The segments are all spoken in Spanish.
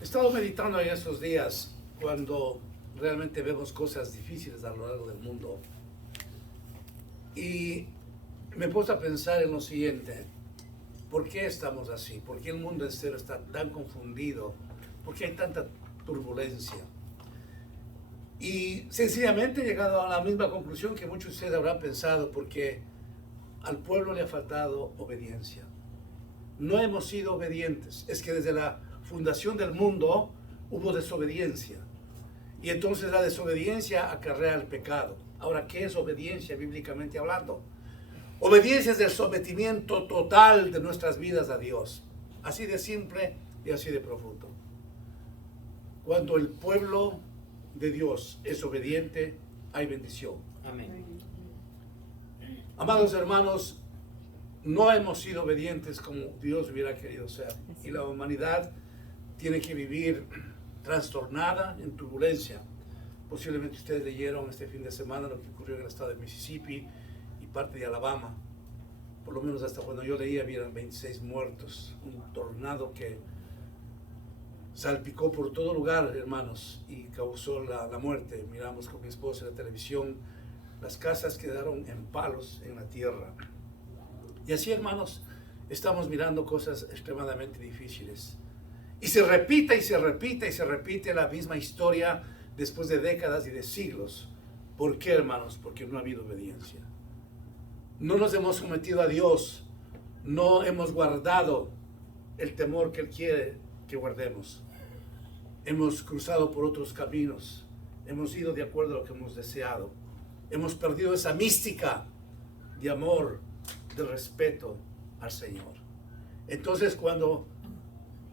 He estado meditando en estos días cuando realmente vemos cosas difíciles a lo largo del mundo. Y me puse a pensar en lo siguiente: ¿por qué estamos así? ¿Por qué el mundo entero está tan confundido? ¿Por qué hay tanta turbulencia? Y sencillamente he llegado a la misma conclusión que muchos de ustedes habrán pensado, porque al pueblo le ha faltado obediencia. No hemos sido obedientes. Es que desde la fundación del mundo hubo desobediencia. Y entonces la desobediencia acarrea el pecado. Ahora, ¿qué es obediencia bíblicamente hablando? Obediencia es el sometimiento total de nuestras vidas a Dios. Así de simple y así de profundo. Cuando el pueblo de Dios es obediente, hay bendición. Amén. Amados hermanos, no hemos sido obedientes como Dios hubiera querido ser. Y la humanidad tiene que vivir trastornada, en turbulencia. Posiblemente ustedes leyeron este fin de semana lo que ocurrió en el estado de Mississippi y parte de Alabama. Por lo menos hasta cuando yo leía, habían 26 muertos. Un tornado que salpicó por todo lugar, hermanos, y causó la muerte. Miramos con mi esposa en la televisión, las casas quedaron en palos en la tierra. Y así, hermanos, estamos mirando cosas extremadamente difíciles. Y se repite y se repite y se repite la misma historia después de décadas y de siglos. ¿Por qué, hermanos? Porque no ha habido obediencia. No nos hemos sometido a Dios. No hemos guardado el temor que Él quiere que guardemos. Hemos cruzado por otros caminos. Hemos ido de acuerdo a lo que hemos deseado. Hemos perdido esa mística de amor, de respeto al Señor. Entonces, cuando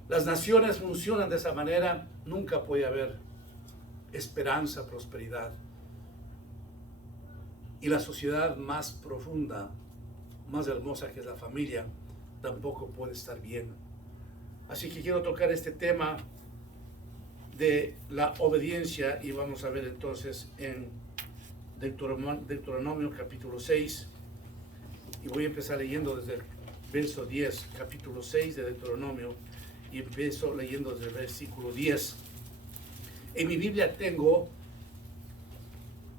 las naciones funcionan de esa manera, nunca puede haber esperanza, prosperidad. Y la sociedad más profunda, más hermosa, que es la familia, tampoco puede estar bien. Así que quiero tocar este tema de la obediencia, y vamos a ver entonces en Deuteronomio capítulo 6, y voy a empezar leyendo desde el verso 10, capítulo 6 de Deuteronomio, y empiezo leyendo desde el versículo 10. En mi Biblia tengo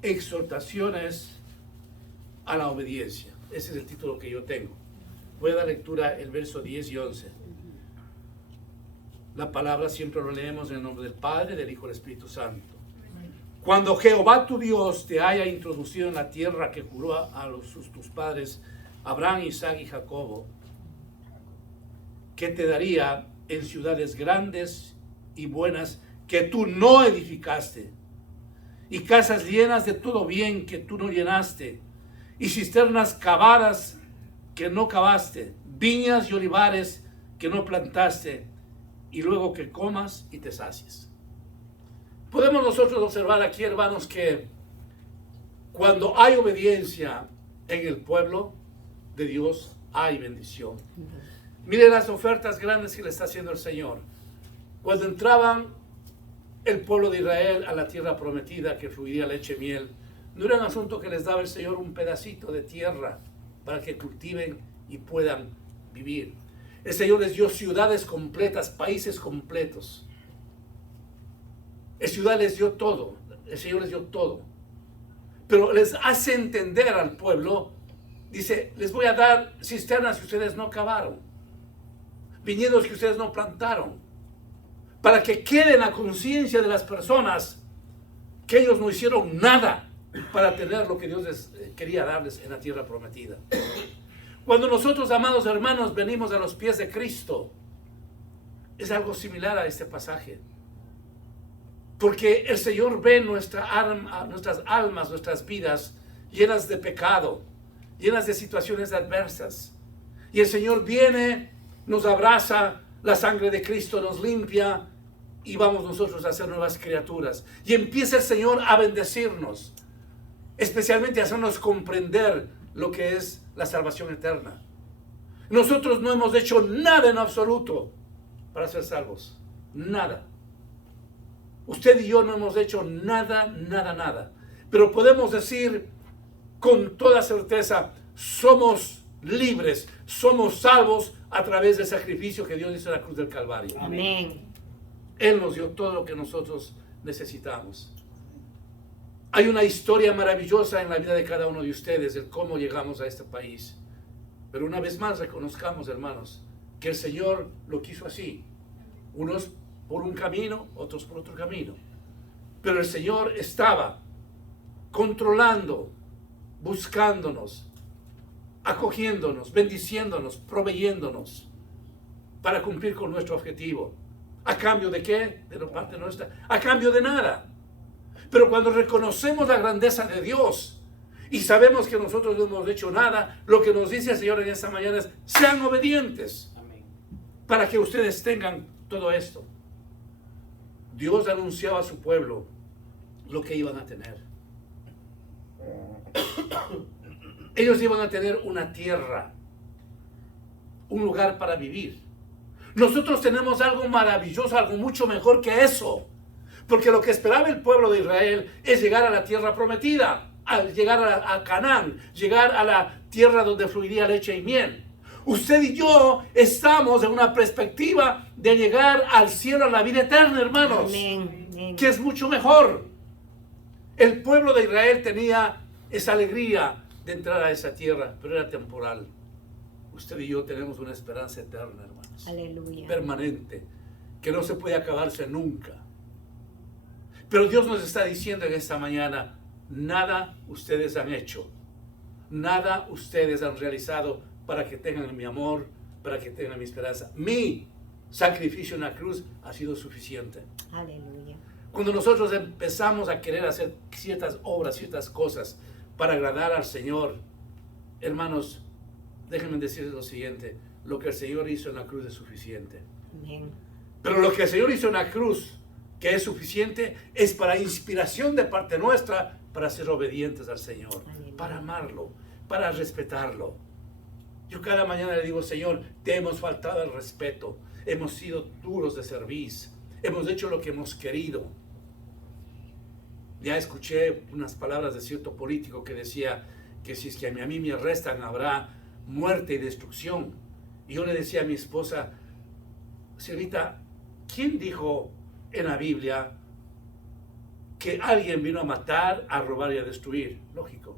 exhortaciones a la obediencia. Ese es el título que yo tengo. Voy a dar lectura el verso 10 y 11. La palabra siempre lo leemos en el nombre del Padre, del Hijo y del Espíritu Santo. Cuando Jehová tu Dios te haya introducido en la tierra que juró a tus padres, Abraham, Isaac y Jacobo, que te daría en ciudades grandes y buenas que tú no edificaste, y casas llenas de todo bien que tú no llenaste, y cisternas cavadas que no cavaste, viñas y olivares que no plantaste, y luego que comas y te sacies. Podemos nosotros observar aquí, hermanos, que cuando hay obediencia en el pueblo de Dios, hay bendición. Mire las ofertas grandes que le está haciendo el Señor. Cuando entraban el pueblo de Israel a la tierra prometida que fluiría leche y miel, no era un asunto que les daba el Señor un pedacito de tierra para que cultiven y puedan vivir. El Señor les dio ciudades completas, países completos. El Señor les dio todo. El Señor les dio todo. Pero les hace entender al pueblo, dice, les voy a dar cisternas que ustedes no cavaron, viñedos que ustedes no plantaron, para que quede en la conciencia de las personas que ellos no hicieron nada para tener lo que Dios les quería darles en la tierra prometida. Cuando nosotros, amados hermanos, venimos a los pies de Cristo, es algo similar a este pasaje. Porque el Señor ve nuestras almas, nuestras vidas llenas de pecado, llenas de situaciones adversas. Y el Señor viene, nos abraza, la sangre de Cristo nos limpia y vamos nosotros a ser nuevas criaturas. Y empieza el Señor a bendecirnos, especialmente a hacernos comprender lo que es la salvación eterna. Nosotros no hemos hecho nada en absoluto para ser salvos. Nada. Usted y yo no hemos hecho nada. Pero podemos decir con toda certeza, somos libres, somos salvos a través del sacrificio que Dios hizo en la cruz del Calvario. Amén. Él nos dio todo lo que nosotros necesitamos. Hay una historia maravillosa en la vida de cada uno de ustedes, de cómo llegamos a este país. Pero una vez más reconozcamos, hermanos, que el Señor lo quiso así. Unos por un camino, otros por otro camino. Pero el Señor estaba controlando, buscándonos, acogiéndonos, bendiciéndonos, proveyéndonos para cumplir con nuestro objetivo. ¿A cambio de qué? De la parte nuestra. A cambio de nada. Pero cuando reconocemos la grandeza de Dios y sabemos que nosotros no hemos hecho nada, lo que nos dice el Señor en esta mañana es: sean obedientes. Amén. Para que ustedes tengan todo esto. Dios anunciaba a su pueblo lo que iban a tener. Ellos iban a tener una tierra, un lugar para vivir. Nosotros tenemos algo maravilloso, algo mucho mejor que eso. Porque lo que esperaba el pueblo de Israel es llegar a la tierra prometida, al llegar a Canaán, llegar a la tierra donde fluiría leche y miel. Usted y yo estamos en una perspectiva de llegar al cielo, a la vida eterna, hermanos. Amén. Que es mucho mejor. El pueblo de Israel tenía esa alegría de entrar a esa tierra, pero era temporal. Usted y yo tenemos una esperanza eterna, hermanos. Aleluya. Permanente, que no se puede acabarse nunca. Pero Dios nos está diciendo en esta mañana: nada ustedes han hecho, nada ustedes han realizado para que tengan mi amor, para que tengan mi esperanza. Mi sacrificio en la cruz ha sido suficiente. Aleluya. Cuando nosotros empezamos a querer hacer ciertas obras, ciertas cosas para agradar al Señor, hermanos, déjenme decirles lo siguiente: lo que el Señor hizo en la cruz es suficiente. Amén. Pero lo que el Señor hizo en la cruz, que es suficiente, es para inspiración de parte nuestra, para ser obedientes al Señor, Aleluya. Para amarlo, para respetarlo. Yo cada mañana le digo: Señor, te hemos faltado el respeto, hemos sido duros de servicio, hemos hecho lo que hemos querido. Ya escuché unas palabras de cierto político que decía que si es que a mí me arrestan habrá muerte y destrucción. Y yo le decía a mi esposa: señorita, ¿quién dijo en la Biblia que alguien vino a matar, a robar y a destruir? Lógico,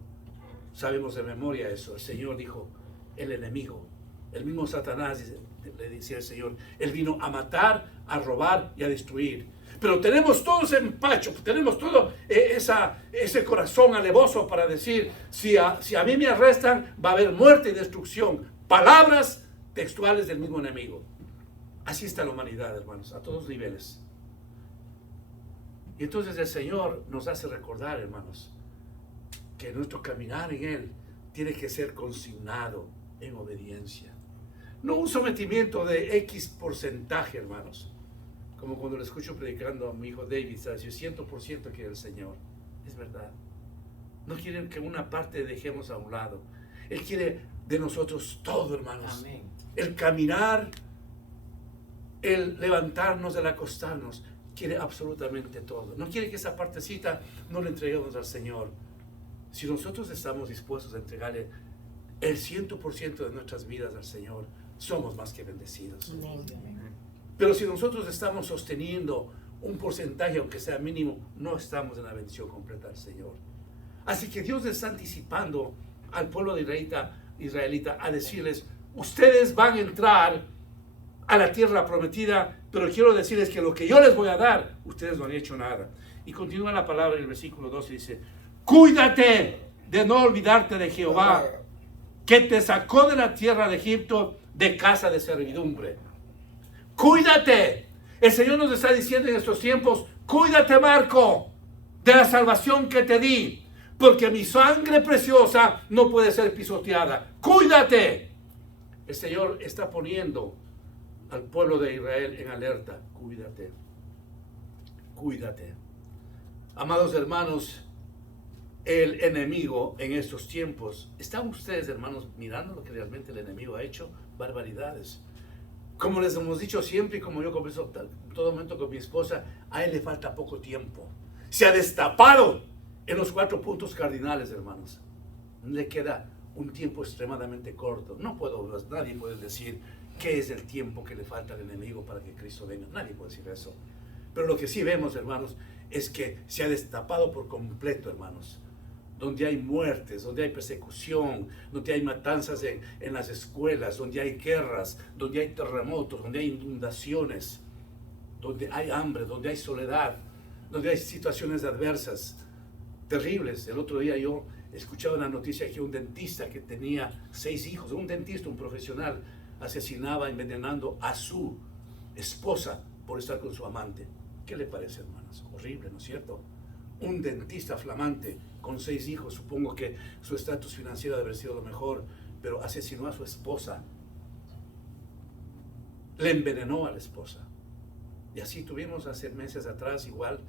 sabemos de memoria eso. El Señor dijo: el enemigo. El mismo Satanás, le decía el Señor, él vino a matar, a robar y a destruir. Pero tenemos todo ese empacho, tenemos todo ese corazón alevoso para decir: si a mí me arrestan, va a haber muerte y destrucción. Palabras textuales del mismo enemigo. Así está la humanidad, hermanos, a todos niveles. Y entonces el Señor nos hace recordar, hermanos, que nuestro caminar en Él tiene que ser consignado en obediencia. No un sometimiento de X porcentaje, hermanos. Como cuando le escucho predicando a mi hijo David, ¿sabes? Yo 100% quiere el Señor. Es verdad. No quiere que una parte dejemos a un lado. Él quiere de nosotros todo, hermanos. Amén. El caminar, el levantarnos, el acostarnos. Quiere absolutamente todo. No quiere que esa partecita no le entreguemos al Señor. Si nosotros estamos dispuestos a entregarle el 100% de nuestras vidas al Señor, somos más que bendecidos. Amén. Pero si nosotros estamos sosteniendo un porcentaje, aunque sea mínimo, no estamos en la bendición completa del Señor. Así que Dios está anticipando al pueblo israelita a decirles: ustedes van a entrar a la tierra prometida, pero quiero decirles que lo que yo les voy a dar, ustedes no han hecho nada. Y continúa la palabra en el versículo 12, dice: cuídate de no olvidarte de Jehová, que te sacó de la tierra de Egipto, de casa de servidumbre. Cuídate. El Señor nos está diciendo en estos tiempos: cuídate, Marco, de la salvación que te di, porque mi sangre preciosa no puede ser pisoteada. Cuídate. El Señor está poniendo al pueblo de Israel en alerta. Cuídate. Cuídate. Amados hermanos, el enemigo en estos tiempos, ¿están ustedes, hermanos, mirando lo que realmente el enemigo ha hecho? Barbaridades. Como les hemos dicho siempre, y como yo converso en todo momento con mi esposa, a él le falta poco tiempo. Se ha destapado en los 4 puntos cardinales, hermanos. Le queda un tiempo extremadamente corto. Nadie puede decir qué es el tiempo que le falta al enemigo para que Cristo venga. Nadie puede decir eso. Pero lo que sí vemos, hermanos, es que se ha destapado por completo, hermanos. Donde hay muertes, donde hay persecución, donde hay matanzas en las escuelas, donde hay guerras, donde hay terremotos, donde hay inundaciones, donde hay hambre, donde hay soledad, donde hay situaciones adversas, terribles. El otro día yo escuchaba una noticia que un dentista que tenía 6 hijos, un dentista, un profesional, asesinaba envenenando a su esposa por estar con su amante. ¿Qué le parece, hermanos? Horrible, ¿no es cierto? Un dentista flamante con 6 hijos, supongo que su estatus financiero debe haber sido lo mejor, pero asesinó a su esposa. Le envenenó a la esposa. Y así tuvimos hace meses atrás igual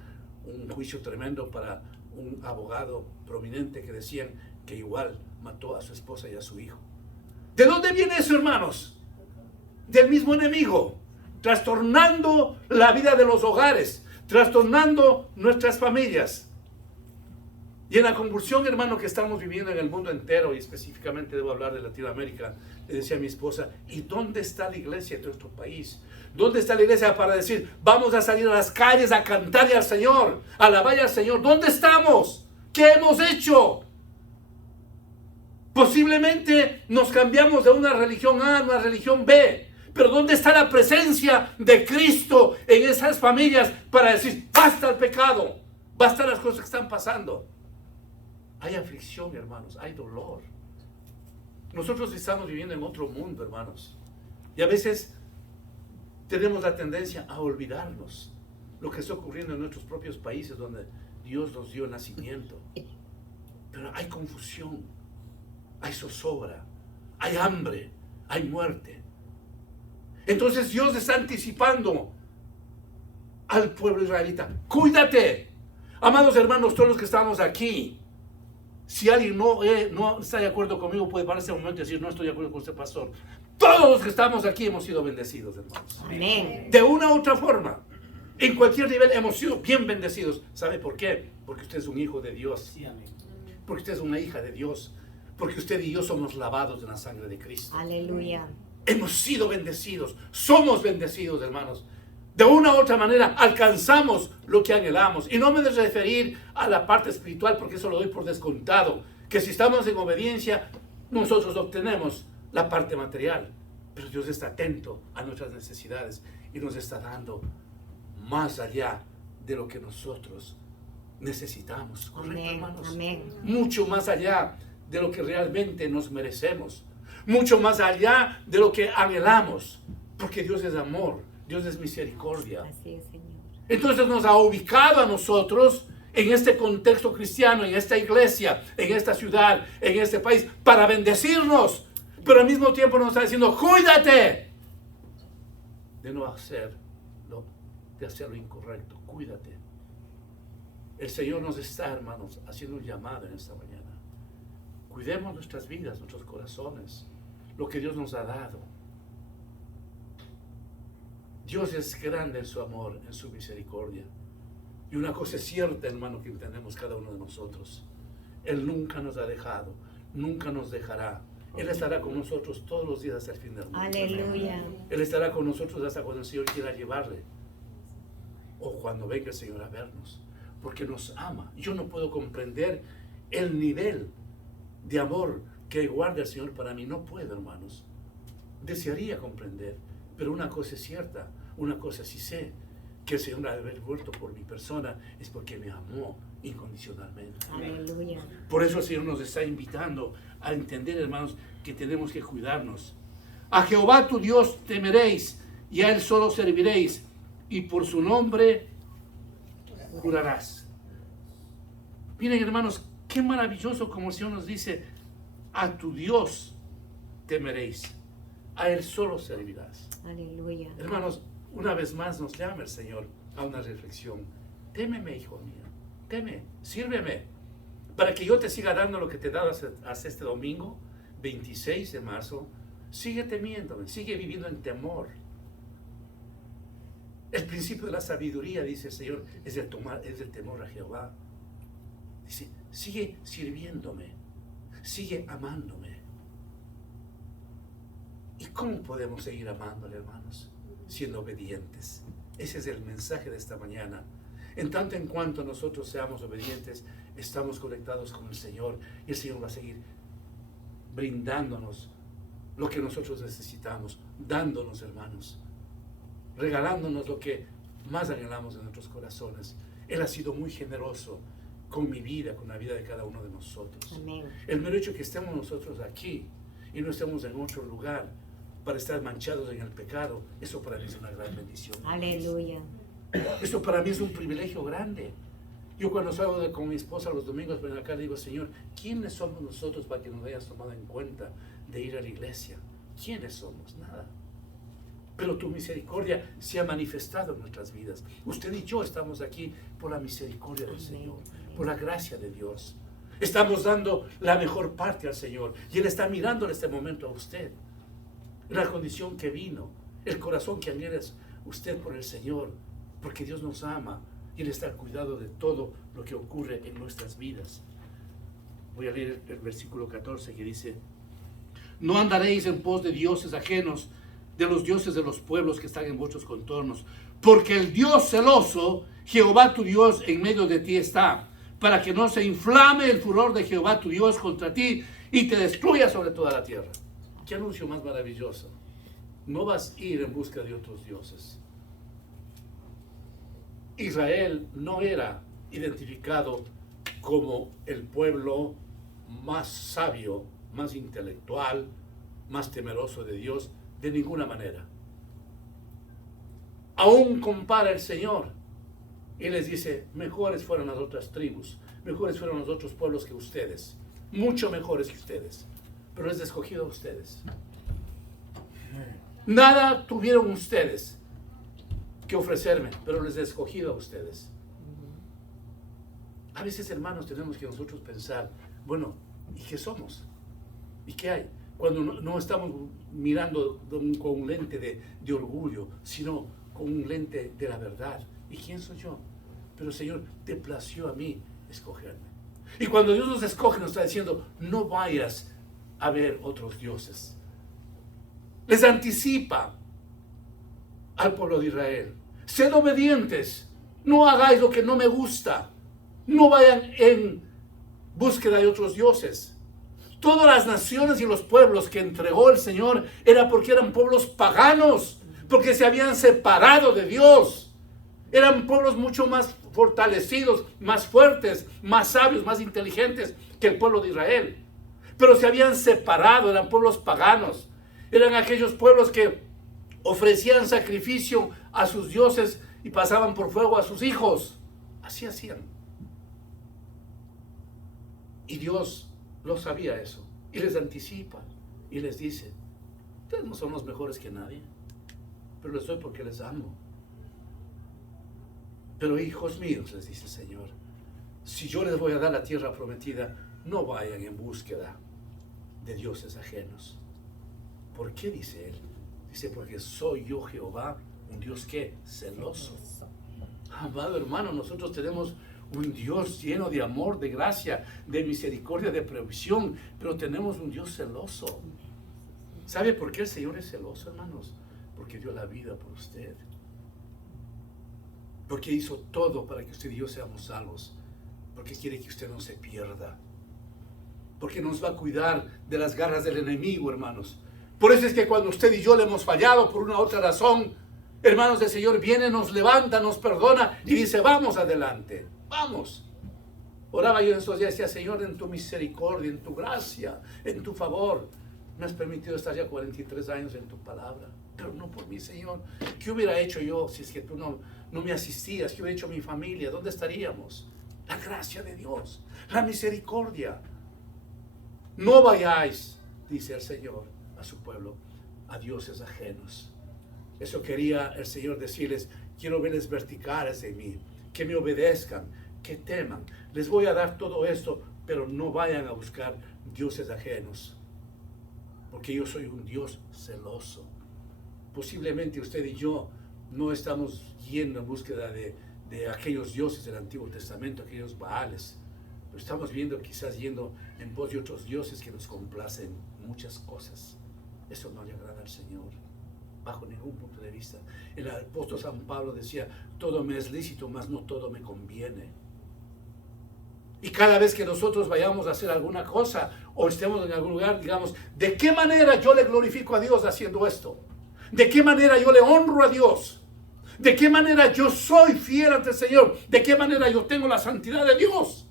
un juicio tremendo para un abogado prominente que decían que igual mató a su esposa y a su hijo. ¿De dónde viene eso, hermanos? Del mismo enemigo, trastornando la vida de los hogares, trastornando nuestras familias. Y en la convulsión, hermano, que estamos viviendo en el mundo entero, y específicamente debo hablar de Latinoamérica, le decía a mi esposa, ¿y dónde está la iglesia de nuestro país? ¿Dónde está la iglesia para decir, vamos a salir a las calles a cantarle al Señor, a alabarle al Señor? ¿Dónde estamos? ¿Qué hemos hecho? Posiblemente nos cambiamos de una religión A a una religión B, pero ¿dónde está la presencia de Cristo en esas familias para decir, basta el pecado, basta las cosas que están pasando? Hay aflicción, hermanos, hay dolor. Nosotros estamos viviendo en otro mundo, hermanos, y a veces tenemos la tendencia a olvidarnos lo que está ocurriendo en nuestros propios países donde Dios nos dio nacimiento. Pero hay confusión, hay zozobra, hay hambre, hay muerte. Entonces Dios está anticipando al pueblo israelita. Cuídate, amados hermanos, todos los que estamos aquí. Si alguien no está de acuerdo conmigo, puede para ese momento decir, no estoy de acuerdo con este pastor. Todos los que estamos aquí hemos sido bendecidos, hermanos. Amén. De una u otra forma, en cualquier nivel hemos sido bien bendecidos. ¿Sabe por qué? Porque usted es un hijo de Dios. Sí, amén. Porque usted es una hija de Dios. Porque usted y yo somos lavados en la sangre de Cristo. Aleluya. Hemos sido bendecidos. Somos bendecidos, hermanos. De una u otra manera alcanzamos lo que anhelamos. Y no me debo referir a la parte espiritual, porque eso lo doy por descontado. Que si estamos en obediencia, nosotros obtenemos la parte material. Pero Dios está atento a nuestras necesidades y nos está dando más allá de lo que nosotros necesitamos. ¿Correcto, Amén. hermanos? Amén. Mucho más allá de lo que realmente nos merecemos. Mucho más allá de lo que anhelamos. Porque Dios es amor. Dios es misericordia. Así es, Señor. Entonces nos ha ubicado a nosotros en este contexto cristiano, en esta iglesia, en esta ciudad, en este país, para bendecirnos. Pero al mismo tiempo nos está diciendo, cuídate de no hacer lo incorrecto. Cuídate. El Señor nos está, hermanos, haciendo un llamado en esta mañana. Cuidemos nuestras vidas, nuestros corazones, lo que Dios nos ha dado. Dios es grande en su amor, en su misericordia. Y una cosa es cierta, hermano, que entendemos cada uno de nosotros. Él nunca nos ha dejado, nunca nos dejará. Él estará con nosotros todos los días hasta el fin del mundo. Aleluya. Él estará con nosotros hasta cuando el Señor quiera llevarle. O cuando venga el Señor a vernos. Porque nos ama. Yo no puedo comprender el nivel de amor que guarda el Señor para mí. No puedo, hermanos. Desearía comprender. Pero una cosa es cierta. Una cosa sí sé. Que el Señor ha de haber vuelto por mi persona. Es porque me amó incondicionalmente. Aleluya. Por eso el Señor nos está invitando a entender, hermanos, que tenemos que cuidarnos. A Jehová tu Dios temeréis y a Él solo serviréis y por su nombre jurarás. Miren, hermanos, qué maravilloso como el Señor nos dice, a tu Dios temeréis, a Él solo servirás. Aleluya. Hermanos, una vez más nos llama el Señor a una reflexión. Témeme, hijo mío, teme, sírveme, para que yo te siga dando lo que te he dado hasta este domingo, 26 de marzo. Sigue temiéndome, sigue viviendo en temor. El principio de la sabiduría, dice el Señor, es el temor a Jehová. Dice, sigue sirviéndome, sigue amándome. ¿Y cómo podemos seguir amándole, hermanos? Siendo obedientes, Ese es el mensaje de esta mañana. En tanto en cuanto nosotros seamos obedientes, estamos conectados con el Señor y el Señor va a seguir brindándonos lo que nosotros necesitamos, dándonos, hermanos, regalándonos lo que más anhelamos en nuestros corazones. Él ha sido muy generoso con mi vida, con la vida de cada uno de nosotros. Amén. El mero hecho que estemos nosotros aquí y no estemos en otro lugar para estar manchados en el pecado, eso para mí es una gran bendición. Aleluya. Esto para mí es un privilegio grande. Yo cuando salgo con mi esposa los domingos ven acá, le digo, Señor, ¿quiénes somos nosotros para que nos hayas tomado en cuenta de ir a la iglesia? ¿Quiénes somos? Nada. Pero tu misericordia se ha manifestado en nuestras vidas. Usted y yo estamos aquí por la misericordia del Señor, por la gracia de Dios. Estamos dando la mejor parte al Señor y Él está mirando en este momento a usted. La condición que vino, el corazón que anhela usted por el Señor, porque Dios nos ama y Él está al cuidado de todo lo que ocurre en nuestras vidas. Voy a leer el versículo 14 que dice: no andaréis en pos de dioses ajenos, de los dioses de los pueblos que están en vuestros contornos, porque el Dios celoso, Jehová tu Dios, en medio de ti está, para que no se inflame el furor de Jehová tu Dios contra ti y te destruya sobre toda la tierra. ¿Qué anuncio más maravilloso? No vas a ir en busca de otros dioses. Israel no era identificado como el pueblo más sabio, más intelectual, más temeroso de Dios, de ninguna manera. Aún compara el Señor y les dice, mejores fueron las otras tribus, mejores fueron los otros pueblos que ustedes, mucho mejores que ustedes, pero les he escogido a ustedes. Nada tuvieron ustedes que ofrecerme, pero les he escogido a ustedes. A veces, hermanos, tenemos que nosotros pensar, bueno, ¿y qué somos? ¿Y qué hay? Cuando no estamos mirando con un lente de orgullo, sino con un lente de la verdad. ¿Y quién soy yo? Pero Señor, te plació a mí escogerme. Y cuando Dios nos escoge, nos está diciendo, no vayas a ver otros dioses. Les anticipa al pueblo de Israel. Sed obedientes, no hagáis lo que no me gusta. No vayan en búsqueda de otros dioses. Todas las naciones y los pueblos que entregó el Señor era porque eran pueblos paganos, porque se habían separado de Dios. Eran pueblos mucho más fortalecidos, más fuertes, más sabios, más inteligentes que el pueblo de Israel. Pero se habían separado, eran pueblos paganos. Eran aquellos pueblos que ofrecían sacrificio a sus dioses y pasaban por fuego a sus hijos. Así hacían. Y Dios lo sabía eso. Y les anticipa. Y les dice, ustedes no son los mejores que nadie. Pero les doy porque les amo. Pero hijos míos, les dice el Señor, si yo les voy a dar la tierra prometida, no vayan en búsqueda de dioses ajenos. ¿Por qué dice Él? Dice, porque soy yo Jehová, un Dios que celoso. Amado hermano, nosotros tenemos un Dios lleno de amor, de gracia, de misericordia, de provisión, pero tenemos un Dios celoso. ¿Sabe por qué el Señor es celoso, hermanos? Porque dio la vida por usted. Porque hizo todo para que usted y yo seamos salvos. Porque quiere que usted no se pierda. Porque nos va a cuidar de las garras del enemigo, hermanos. Por eso es que cuando usted y yo le hemos fallado por una u otra razón, hermanos, el Señor viene, nos levanta, nos perdona y dice, vamos adelante, vamos. Oraba yo en estos días, decía, Señor, en tu misericordia, en tu gracia, en tu favor, me has permitido estar ya 43 años en tu palabra, pero no por mí, Señor. ¿Qué hubiera hecho yo si es que tú no me asistías? ¿Qué hubiera hecho mi familia? ¿Dónde estaríamos? La gracia de Dios, la misericordia. No vayáis, dice el Señor, a su pueblo, a dioses ajenos. Eso quería el Señor decirles, quiero verles verticales en mí, que me obedezcan, que teman. Les voy a dar todo esto, pero no vayan a buscar dioses ajenos, porque yo soy un Dios celoso. Posiblemente usted y yo no estamos yendo en búsqueda de aquellos dioses del Antiguo Testamento, aquellos Baales, pero estamos quizás yendo en pos de otros dioses que nos complacen muchas cosas. Eso no le agrada al Señor. bajo ningún punto de vista. El apóstol San Pablo decía, todo me es lícito, mas no todo me conviene. Y cada vez que nosotros vayamos a hacer alguna cosa o estemos en algún lugar, digamos, ¿de qué manera yo le glorifico a Dios haciendo esto? ¿De qué manera yo le honro a Dios? ¿De qué manera yo soy fiel ante el Señor? ¿De qué manera yo tengo la santidad de Dios?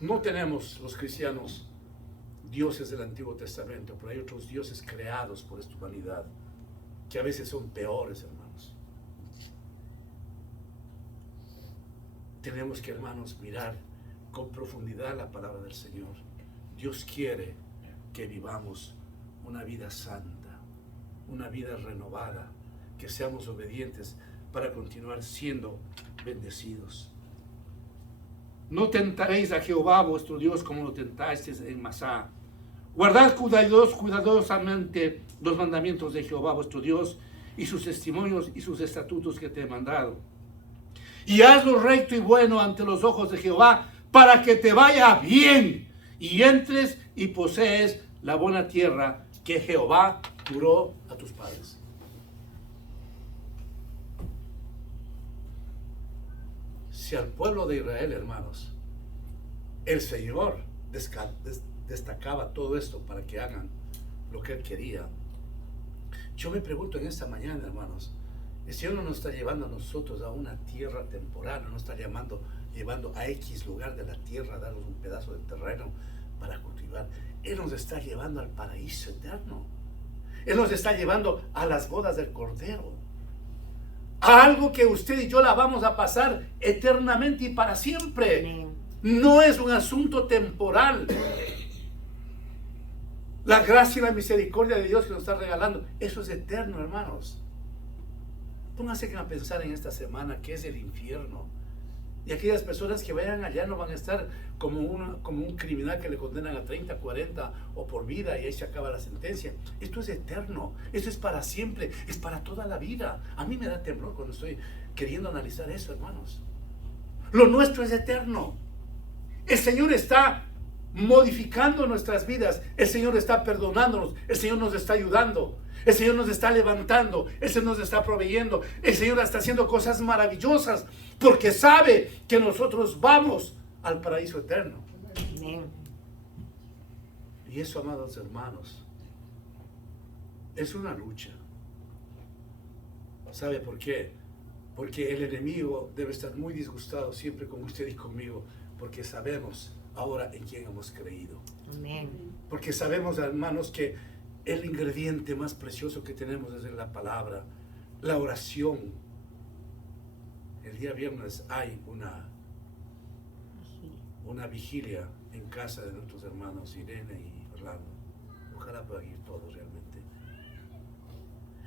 No tenemos los cristianos dioses del Antiguo Testamento, pero hay otros dioses creados por esta humanidad que a veces son peores, hermanos. Tenemos que, hermanos, mirar con profundidad la palabra del Señor. Dios quiere que vivamos una vida santa, una vida renovada, que seamos obedientes para continuar siendo bendecidos. No tentaréis a Jehová vuestro Dios como lo tentasteis en Masá. Guardad cuidadosamente los mandamientos de Jehová vuestro Dios y sus testimonios y sus estatutos que te he mandado. Y hazlo recto y bueno ante los ojos de Jehová para que te vaya bien y entres y posees la buena tierra que Jehová juró a tus padres. Si al pueblo de Israel, hermanos, el Señor destacaba todo esto para que hagan lo que Él quería, yo me pregunto en esta mañana, hermanos, el Señor no nos está llevando a nosotros a una tierra temporal, no nos está llevando a X lugar de la tierra, a darnos un pedazo de terreno para cultivar. Él nos está llevando al paraíso eterno. Él nos está llevando a las bodas del Cordero, a algo que usted y yo la vamos a pasar eternamente y para siempre. No es un asunto temporal. La gracia y la misericordia de Dios que nos está regalando, eso es eterno, hermanos. Pónganse a pensar en esta semana qué es el infierno. Y aquellas personas que vayan allá no van a estar como un criminal que le condenan a 30, 40 o por vida y ahí se acaba la sentencia. Esto es eterno, esto es para siempre, es para toda la vida. A mí me da temor cuando estoy queriendo analizar eso, hermanos. Lo nuestro es eterno. El Señor está modificando nuestras vidas, el Señor está perdonándonos, el Señor nos está ayudando, el Señor nos está levantando, el Señor nos está proveyendo, el Señor está haciendo cosas maravillosas porque sabe que nosotros vamos al paraíso eterno. Amén. Y eso, amados hermanos, es una lucha. ¿Sabe por qué? Porque el enemigo debe estar muy disgustado siempre con usted y conmigo, porque sabemos ahora en quién hemos creído. Amén. Porque sabemos, hermanos, que el ingrediente más precioso que tenemos es la palabra, la oración. El día viernes hay una vigilia en casa de nuestros hermanos Irene y Orlando. Ojalá puedan ir todos realmente.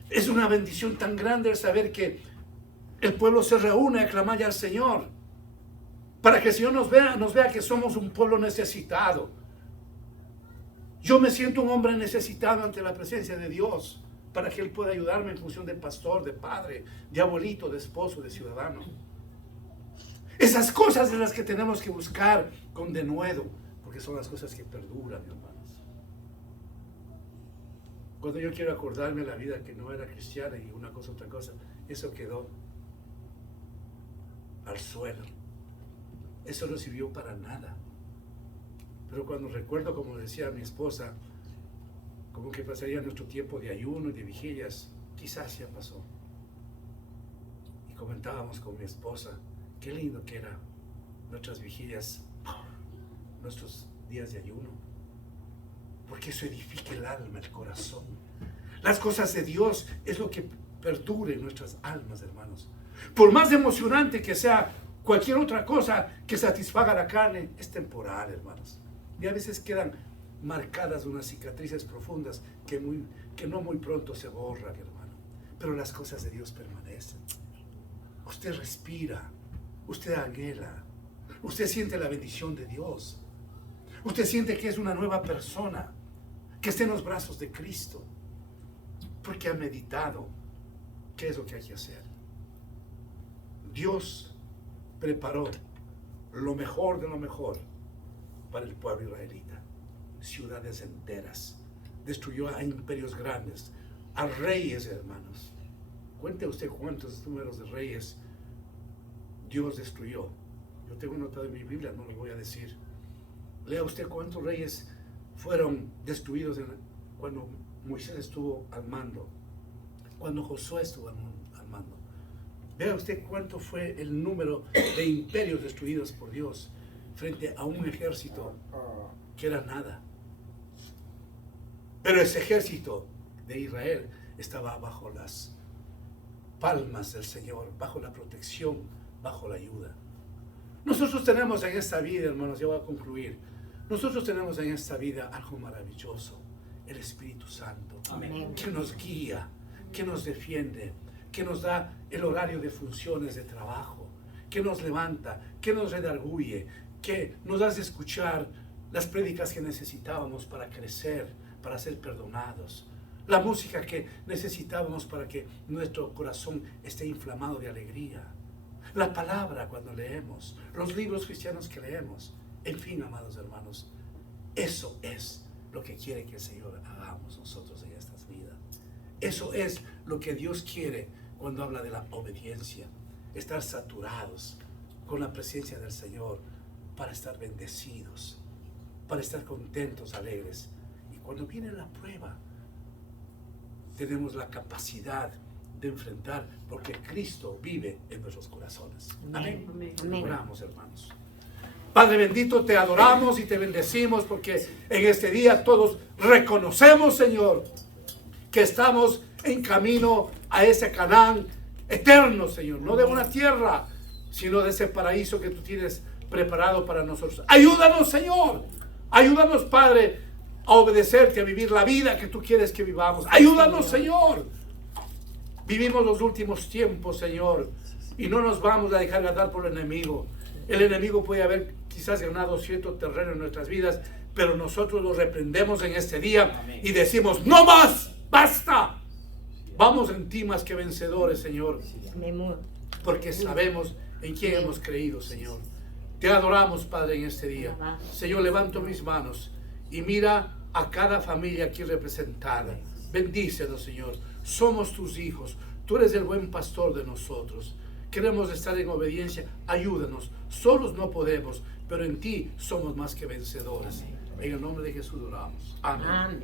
Es una bendición tan grande el saber que el pueblo se reúne a clamarle al Señor, para que el Señor nos vea que somos un pueblo necesitado. Yo me siento un hombre necesitado ante la presencia de Dios, para que Él pueda ayudarme en función de pastor, de padre, de abuelito, de esposo, de ciudadano. Esas cosas de las que tenemos que buscar con denuedo, porque son las cosas que perduran, hermanos. Cuando yo quiero acordarme de la vida que no era cristiana y una cosa, otra cosa, eso quedó al suelo. Eso no sirvió para nada. Pero cuando recuerdo, como decía mi esposa, como que pasaría nuestro tiempo de ayuno y de vigilias, quizás ya pasó. Y comentábamos con mi esposa, qué lindo que eran nuestras vigilias, nuestros días de ayuno, porque eso edifica el alma, el corazón. Las cosas de Dios es lo que perdura en nuestras almas, hermanos. Por más emocionante que sea cualquier otra cosa que satisfaga la carne, es temporal, hermanos. Y a veces quedan marcadas unas cicatrices profundas que no muy pronto se borran, hermano. Pero las cosas de Dios permanecen. Usted respira, usted anhela, usted siente la bendición de Dios. Usted siente que es una nueva persona, que está en los brazos de Cristo, porque ha meditado qué es lo que hay que hacer. Dios preparó lo mejor de lo mejor para el pueblo israelita. Ciudades enteras, destruyó a imperios grandes, a reyes, hermanos. Cuente usted cuántos números de reyes Dios destruyó. Yo tengo nota de mi Biblia, no lo voy a decir. Lea usted cuántos reyes fueron destruidos cuando Moisés estuvo al mando, cuando Josué estuvo al mando. Vea usted cuánto fue el número de imperios destruidos por Dios frente a un ejército que era nada. Pero ese ejército de Israel estaba bajo las palmas del Señor, bajo la protección, bajo la ayuda. Nosotros tenemos en esta vida, hermanos, ya voy a concluir, nosotros tenemos en esta vida algo maravilloso, el Espíritu Santo, Amén. que nos guía, que nos defiende, que nos da el horario de funciones de trabajo, que nos levanta, que nos redarguye, que nos hace escuchar las prédicas que necesitábamos para crecer, para ser perdonados, la música que necesitábamos para que nuestro corazón esté inflamado de alegría, la palabra cuando leemos, los libros cristianos que leemos. En fin, amados hermanos, eso es lo que quiere que el Señor hagamos nosotros en estas vidas. Eso es lo que Dios quiere cuando habla de la obediencia, estar saturados con la presencia del Señor para estar bendecidos, para estar contentos, alegres. Y cuando viene la prueba, tenemos la capacidad de enfrentar, porque Cristo vive en nuestros corazones. Amén. Amén. Oramos, hermanos. Padre bendito, te adoramos y te bendecimos porque en este día todos reconocemos, Señor, que estamos en camino a ese Canaán eterno, Señor, no de una tierra, sino de ese paraíso que tú tienes preparado para nosotros. Ayúdanos, Señor. Ayúdanos, Padre, a obedecerte, a vivir la vida que tú quieres que vivamos. Ayúdanos, Señor. Vivimos los últimos tiempos, Señor, y no nos vamos a dejar ganar por el enemigo. El enemigo puede haber quizás ganado cierto terreno en nuestras vidas, pero nosotros lo reprendemos en este día y decimos: no más, basta. Vamos en ti más que vencedores, Señor, porque sabemos en quién hemos creído, Señor. Te adoramos, Padre, en este día. Señor, levanto mis manos y mira a cada familia aquí representada. Bendícenos, Señor. Somos tus hijos. Tú eres el buen pastor de nosotros. Queremos estar en obediencia. Ayúdanos. Solos no podemos, pero en ti somos más que vencedores. En el nombre de Jesús oramos. Amén.